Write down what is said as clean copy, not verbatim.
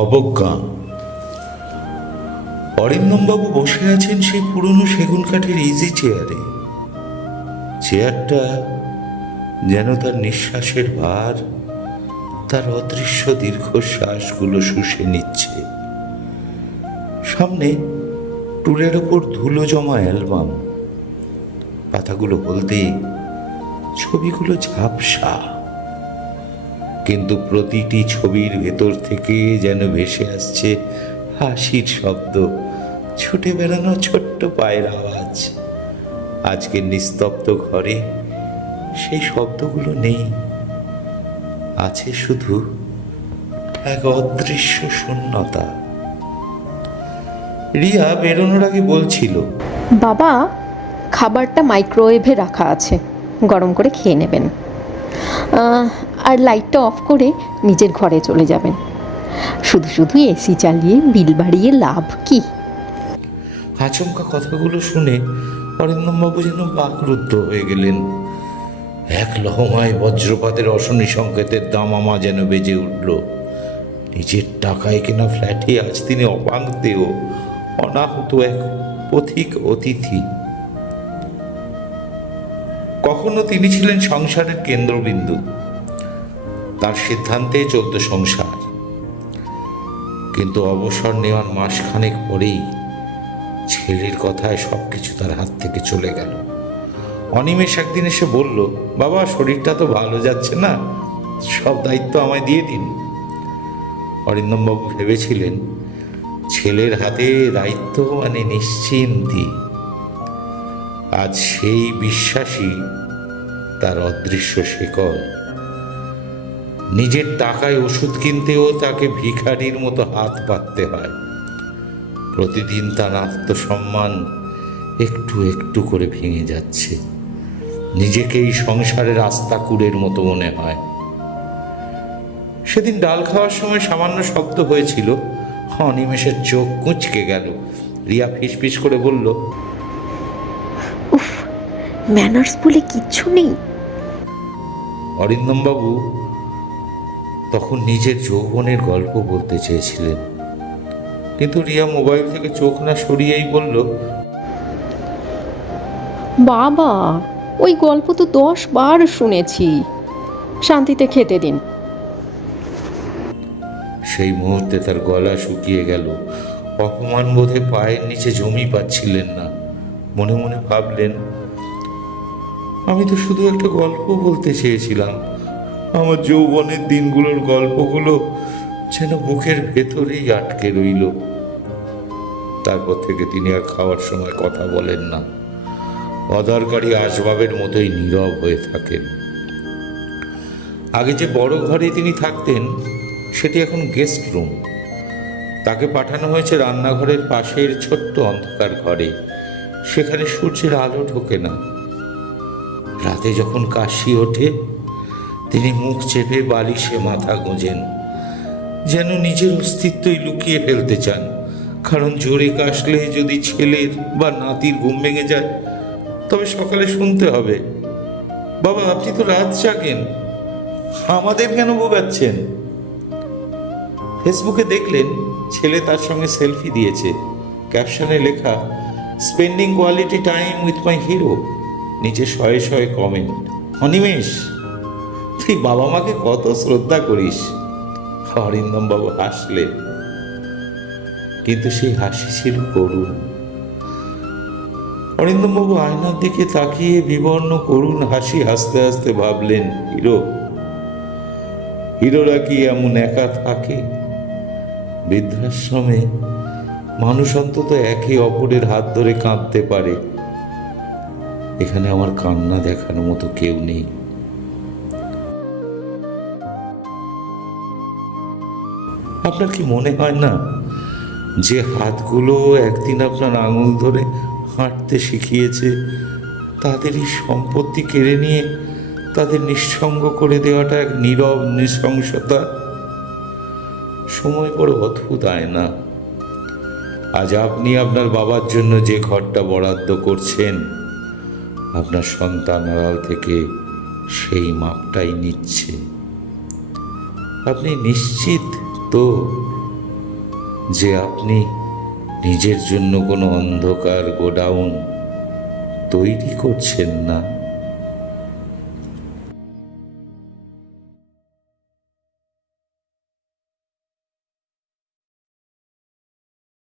অবজ্ঞা। অরিন্দমবাবু বসে আছেন সেই পুরনো সেগুন কাঠের ইজি চেয়ারে। চেয়ারটা যেন তার নিঃশ্বাসের ভার, তার অদৃশ্য দীর্ঘশ্বাসগুলো শুষে নিচ্ছে। সামনে টুলের ওপর ধুলো জমা অ্যালবাম, পাতাগুলো হলদে, ছবিগুলো ঝাপসা, কিন্তু প্রতিটি ছবির ভেতর থেকে যেন ভেসে আসছে হাসির শব্দ, ছুটে বেড়ানো ছোট্ট পায়ের আওয়াজ। আজকের নিস্তব্ধ ঘরে সেই শব্দগুলো নেই, আছে শুধু এক অদৃশ্য শূন্যতা। রিয়া বেরোনোর আগে বলছিল, বাবা, খাবারটা মাইক্রোওয়েভে রাখা আছে, গরম করে খেয়ে নেবেন। আর লাইটটা অফ করে নিজের ঘরে চলে যাবেন। শুধু শুধু এসি চালিয়ে বিল বাড়িয়ে লাভ কি? আচমকা কথাগুলো শুনে অরিন্দমবাবু যেন বাকরুদ্ধ হয়ে গেলেন। এক লহমায় বজ্রপাতের অশনি সংকেতের দামামা যেন বেজে উঠল। নিজের টাকায় কেনা ফ্ল্যাটে আজ তিনি অপাঙ্গতেও অনাহত এক পথিক অতিথি। কখনো তিনি ছিলেন সংসারের কেন্দ্রবিন্দু, তার সিদ্ধান্তে চলত সংসার। কিন্তু অবসর নেওয়ার মাসখানেক পরেই ছেলের কথায় সবকিছু তার হাত থেকে চলে গেল। অনিমেষ একদিন এসে বলল, বাবা, শরীরটা তো ভালো যাচ্ছে না, সব দায়িত্ব আমায় দিয়ে দিন। অরিন্দমবাবু ভেবেছিলেন ছেলের হাতে দায়িত্ব মানে নিশ্চিন্তি। আজ সেই বিশ্বাসই তার অদৃশ্য শেকল। নিজের টাকায় ওষুধ কিনতেও তাকে ভিখারির মতো হাত পাততে হয়। প্রতিদিন তার আত্মসম্মান একটু একটু করে ভেঙে যাচ্ছে। নিজেকেই সংসারের আস্তাকুড়ের মতো মনে হয়। সেদিন ডাল খাওয়ার সময় সামান্য শব্দ হয়েছিল, অনিমেষের চোখ কুঁচকে গেল। রিয়া ফিসফিস করে বলল, উফ, ম্যানার্স বলে কিচ্ছু নেই। অরিন্দমবাবু তখন নিজের যৌবনের গল্প বলতে চেয়েছিলেন, কিন্তু রিয়া মোবাইল থেকে চোখ না সরিয়েই বলল, বাবা, ওই গল্প তো 10 বার শুনেছি, শান্তিতে খেতে দিন। সেই মুহূর্তে তার গলা শুকিয়ে গেল। অপমান বোধে পায়ের নিচে জমি পাচ্ছিলেন না। মনে মনে ভাবলেন, আমি তো শুধু একটা গল্প বলতে চেয়েছিলাম। আমার যৌবনের দিনগুলোর গল্পগুলো যেন বুকের ভেতরেই আটকে রইল। তারপর থেকে তিনি আর খাওয়ার সময় কথা বলেন না, অদরকারি আসবাবের মতোই নীরব হয়ে থাকেন। আগে যে বড় ঘরে তিনি থাকতেন সেটি এখন গেস্ট রুম। তাকে পাঠানো হয়েছে রান্নাঘরের পাশের ছোট্ট অন্ধকার ঘরে। সেখানে সূর্যের আলো ঢোকে না। রাতে যখন কাশি ওঠে তিনি মুখ চেপে বালিশে মাথা গোঁজেন, যেন নিজের অস্তিত্বই লুকিয়ে ফেলতে চান। কারণ জোরে কাশলে যদি ছেলের বা নাতির ঘুম ভেঙে যায় তবে সকালে শুনতে হবে, বাবা, আপনি তো রাত জাগেন, আমাদের কেন ভোগাচ্ছেন? ফেসবুকে দেখলেন ছেলে তার সঙ্গে সেলফি দিয়েছে। ক্যাপশনে লেখা, spending quality time with my hero. নিচে শয়ে শয়ে কমেন্ট, অনিমেষ, তুই বাবা মাকে কত শ্রদ্ধা করিস। অরিন্দমবাবু হাসলেন, কিন্তু সেই হাসি ছিল করুণ। অরিন্দমবাবু আয়নার দিকে তাকিয়ে বিবর্ণ করুণ হাসি হাসতে হাসতে ভাবলেন, হিরোরা কি এমন একা থাকে? বৃদ্ধাশ্রমে মানুষ অন্তত একে অপরের হাত ধরে কাঁদতে পারে। এখানে আমার কান্না দেখানোর মতো কেউ নেই। আপনার কি মনে হয় না যে হাতগুলো একদিন আপনার আঙুল ধরে হাঁটতে শিখিয়েছে, তাদেরই সম্পত্তি কেড়ে নিয়ে তাদের নিঃসঙ্গ করে দেওয়াটা এক নীরব নৃশংসতা? সময় বড় অদ্ভুত আয়না। আজ আপনি আপনার বাবার জন্য যে ঘরটা বরাদ্দ করছেন, আপনার সন্তান আড়াল থেকে সেই মাপটাই নিচ্ছে। আপনি নিশ্চিত তো যে আপনি নিজের জন্য কোনো অন্ধকার গোডাউন তৈরি করছেন না।